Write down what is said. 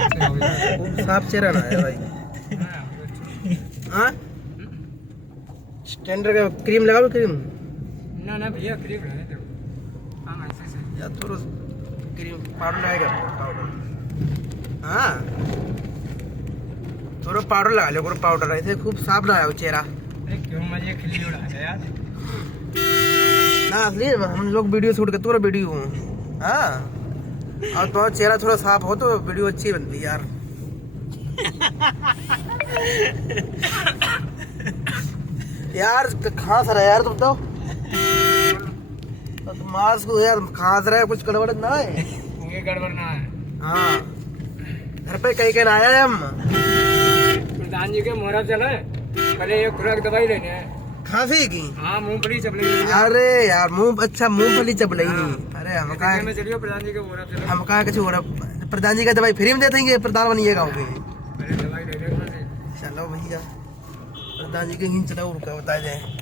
साफ चेहरा ना है भाई। हाँ स्टैंडर्ड का क्रीम लगा क्रीम ना भैया क्रीम रहने दो। हाँ ऐसे से या थोड़ा क्रीम पाउडर लगाएगा पाउडर। हाँ थोड़ा पाउडर लगा लो पाउडर ऐसे खूब साफ लगाओ चेहरा। अरे क्यों मुझे खिल्ली उड़ा है यार। ना असली हम लोग वीडियो शूट करते पूरा वीडियो। हाँ और तो चेहरा थोड़ा साफ हो तो वीडियो अच्छी बनती है यार। यार खांस रहा है यार तुम तो मास्क को यार खांस रहा है कुछ गड़बड़ ना है। ये गड़बड़ ना है। हाँ घर पे कहीं कहीं आया है हम प्रधान जी के मुहूर्त चले पहले ये खुराक दवाई लेने है खांसी की। हाँ मूंगफली चपले। अरे यार अच्छा मूंगफली चपले। अरे हम कहा में चलियो प्रधान जी के मुहूर्त चले। हम कहा कुछ हो रहा प्रधान जी का दवाई फ्री में दे देंगे प्रधान बनिएगा होगे। पहले दवाई ले लेना। चलो भैया प्रधान जी के हिंच चलो रुका बता जाए।